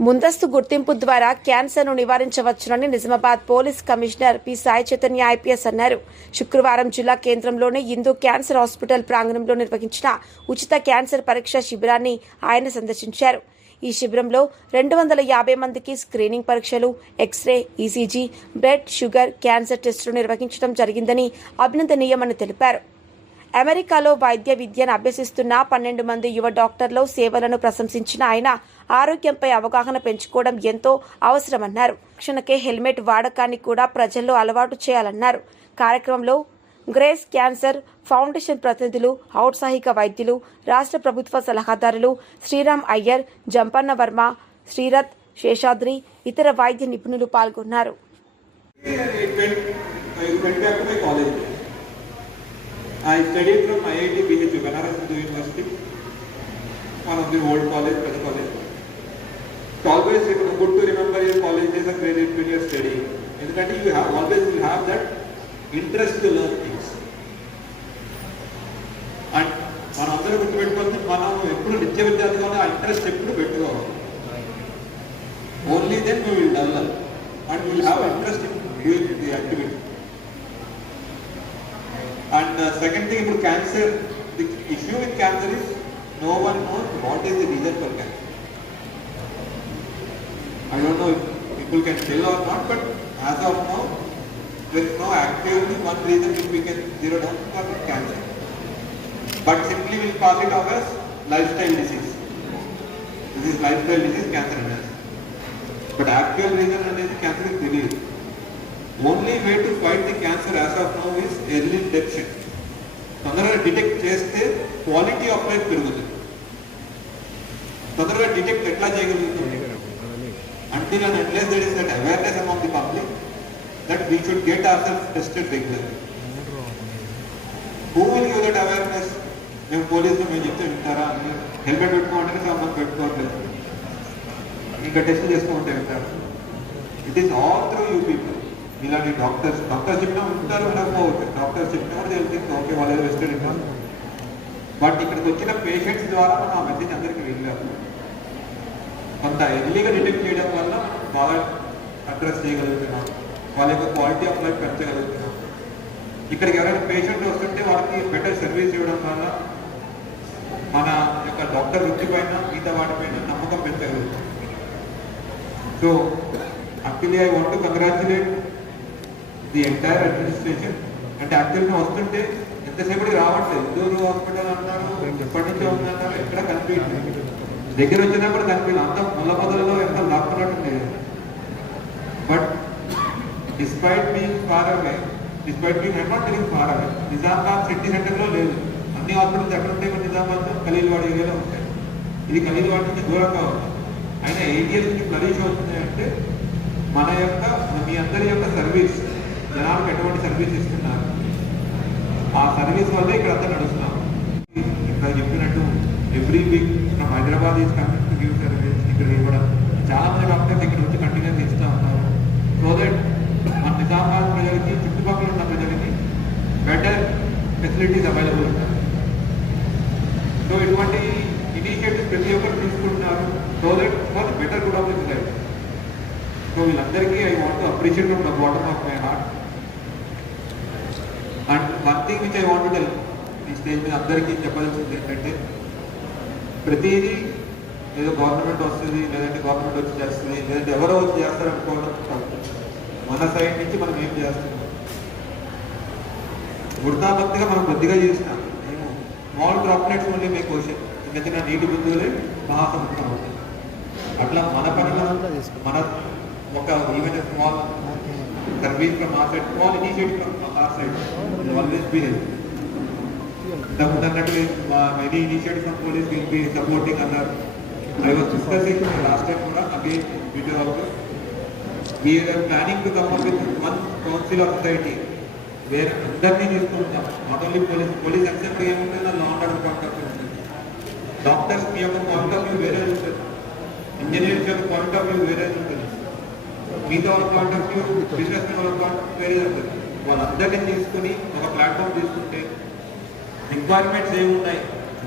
ముందస్తు గుర్తింపు ద్వారా క్యాన్సర్ను నివారించవచ్చునని Nizamabad police commissioner P. Sai Chaitanya IPS అన్నారు. శుక్రవారం జిల్లా కేంద్రంలోని హిందూ క్యాన్సర్ హాస్పిటల్ ప్రాంగణంలో నిర్వహించిన ఉచిత క్యాన్సర్ పరీక్ష శిబిరాన్ని ఆయన సందర్శించారు. ఈ శిబిరంలో రెండు వందల యాభై మందికి స్క్రీనింగ్ పరీక్షలు xray ECG blood sugar cancer టెస్టులు నిర్వహించడం జరిగిందని అభినందనీయమని తెలిపారు. అమెరికాలో వైద్య విద్యను అభ్యసిస్తున్న పన్నెండు మంది యువ డాక్టర్లు సేవలను ప్రశంసించిన ఆయన ఆరోగ్యంపై అవగాహన పెంచుకోవడం ఎంతో అవసరమన్నారు రక్షణకే హెల్మెట్ వాడకాన్ని కూడా ప్రజల్లో అలవాటు చేయాలన్నారు కార్యక్రమంలో గ్రేస్ క్యాన్సర్ ఫౌండేషన్ ప్రతినిధులు ఔత్సాహిక వైద్యులు రాష్ట్ర ప్రభుత్వ సలహాదారులు శ్రీరామ్ అయ్యర్ జంపన్న వర్మ శ్రీరథ్ శేషాద్రి ఇతర వైద్య నిపుణులు పాల్గొన్నారు I study from IIT BH Banaras Hindu university one of the old college పెద్ద college always you good to remember your colleges and where you your study ఎందుకంటే you have always you have that interest to learn things and మనం అందరూ గుర్తు మనం ఎప్పుడు నిత్య విద్యార్థిగానే ఆ interest ఎప్పుడు పెట్టుకోవాలి only then you will dull and you have interest in you activity second thing about cancer, the issue with cancer is no one knows what is the reason for cancer. I don't know if people can tell or not, but as of now, there is no actively one reason which we can zero down for cancer. But simply we'll call it off as lifestyle disease. This is lifestyle disease, cancer analysis. But actual reason analysis, cancer is believed. Only way to fight the cancer as of now is early detection. తొందరగా detect చేస్తే quality of life పెరుగుతుంది తొందరగా detect ఎట్లా చేయగలుగుతుంది until and unless that is that awareness among the public that we should get our self tested regularly who will give that awareness మేము పోలీసులు మేము చెప్తే వింటారా హెల్మెట్ పెట్టుకోమంటే సంబంధం పెట్టుకోవట్లేదు ఇంకా టెస్ట్ చేసుకుంటే వింటారు it is all through you people ఇలాంటి డాక్టర్స్ డాక్టర్స్ చెప్పినా ఉంటారు వినకపోవచ్చు డాక్టర్స్ చెప్పినా కూడా తెలిసింది ఓకే వాళ్ళు ఏదో వెస్ట్ బట్ ఇక్కడికి వచ్చిన పేషెంట్స్ ద్వారా మనం ఆ మెసేజ్ అందరికీ వెళ్ళాము కొంత ఎర్లీగా డిటెక్ట్ చేయడం వల్ల బాగా అడ్రస్ చేయగలుగుతున్నాం వాళ్ళ యొక్క క్వాలిటీ ఆఫ్ లైఫ్ పెంచగలుగుతున్నాం. ఇక్కడికి ఎవరైనా పేషెంట్ వస్తుంటే వాళ్ళకి బెటర్ సర్వీస్ ఇవ్వడం వల్ల మన యొక్క డాక్టర్ వృత్తి పైన మిగతా వాటిపైన నమ్మకం పెంచగలుగుతాం so actually I want to congratulate the entire administration అంటే యాక్చువల్గా వస్తుంటే ఎంతసేపటికి రావట్లేదు. ఇందూరు హాస్పిటల్ అంటారు ఎప్పటి నుంచో ఉందంటారు ఎక్కడ కనిపించలేదు దగ్గర వచ్చినప్పుడు కనిపించలేదు అంత ముళ్ళ ఎంత లాక్కున్నట్టుండే but despite being far away despite being I'm being far away Nizamabad city సెంటర్లో లేదు. అన్ని హాస్పిటల్స్ ఎక్కడ ఉంటాయి? నిజామాబాద్ నిజామాబాద్లో ఖలీల్వాడ్ ఏరియాలో ఉంటాయి. ఇది ఖలీల్వాడ్ నుంచి దూరంగా ఉంది. అయినా ఎయిట్ నుంచి ఫ్లరిష్ అవుతుంది అంటే మన యొక్క మీ అందరి యొక్క సర్వీస్ జనాలకు ఎటువంటి సర్వీస్ ఇస్తున్నారు? ఆ సర్వీస్ వల్లే ఇక్కడ అంతా నడుస్తున్నాం. ఇక్కడ చెప్పినట్టు ఎవ్రీ వీక్ మనం Hyderabad is coming to give service ఇక్కడ ఇవ్వడం. చాలా మంది డాక్టర్స్ ఇక్కడ వచ్చి కంటిన్యూస్ ఇస్తూ ఉంటారు. సో దట్ మన నిజామాబాద్ ప్రజలకి చుట్టుపక్కల ఉన్న ప్రజలకి బెటర్ ఫెసిలిటీస్ అవైలబుల్ ఉంటాయి. సో ఇటువంటి ఇనిషియేటివ్స్ ప్రతి ఒక్కరు తీసుకుంటున్నారు. So that for better good of this life so వీళ్ళందరికీ I want appreciate from the bottom of my heart one thing I want tell ఈ స్టేజ్ మీద అందరికీ చెప్పాల్సింది ఏంటంటే ప్రతిదీ ఏదో గవర్నమెంట్ వస్తుంది లేదంటే గవర్నమెంట్ వచ్చి చేస్తుంది లేదంటే ఎవరో వచ్చి చేస్తారు అనుకోవడం మన సైడ్ నుంచి మనం ఏం చేస్తున్నాం? వృత్తాభక్తిగా మనం కొద్దిగా చేసినాం మేము స్మాల్ డ్రాప్లెట్స్ ఉండే మీ క్వశ్చన్ చిన్న చిన్న నీటి బిందువులే మహాసముద్రం అవుతుంది అట్లా మన పని మన ఒక ఈవెన్ స్మాల్ సర్వీస్ ఫ్రమ్ ఆ సైడ్ స్మాల్ ఇనిషియేటివ్ ఫ్రమ్ ఆ సైడ్ ఆల్వేస్ బి హెల్ప్ ఇంతకుముందు అన్నట్టు many initiative from police will be supporting అన్నారు I was discussing last time కూడా again video out we're planning to come up with one council of society వేరే అందరినీ తీసుకుంటాం not only police police except ఏముంటుంది law and order point of view ఉంటుంది doctors మీ యొక్క point of view వేరే ఉంటుంది ఇంజనీర్స్ యొక్క పాయింట్ ఆఫ్ వ్యూ వేరే ఉంటుంది మిగతా వాళ్ళ point of view businessmen వాళ్ళ పాయింట్ వేరే ఉంటుంది వాళ్ళందరినీ తీసుకుని ఒక ప్లాట్ఫామ్ తీసుకుంటే రిక్వైర్మెంట్స్ ఏమున్నాయి?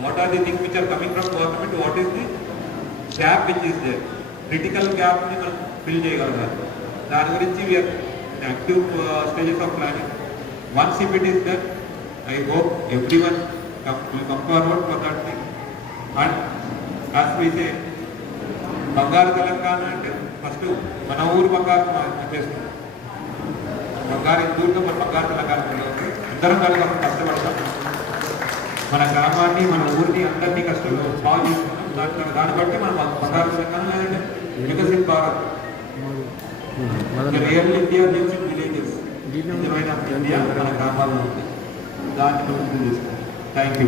What are the thing which are coming from government what is the gap which is there critical గ్యాప్ని మనం ఫిల్ చేయగలగాలి. దాని గురించి we're active stages of planning once if it is that I hope every one come forward for that thing and as we Bangaru Telangana అంటే first మన ఊరు బంగారు చేసుకుంటాం బంగారు ఇందూరుతో మన బంగారు తెలంగాణ. అందరం కలిసి కష్టపడతాం మన గ్రామాన్ని మన ఊరిని అందరినీ కష్టం బాగు చేసుకున్నాం దాంట్లో దాన్ని బట్టి మనం బంగారు తెలంగాణ లేదంటే Viksit Bharat. Real India lives villages నిజమైన ఇండియా మన గ్రామాల్లో ఉంది. దాన్ని థ్యాంక్ యూ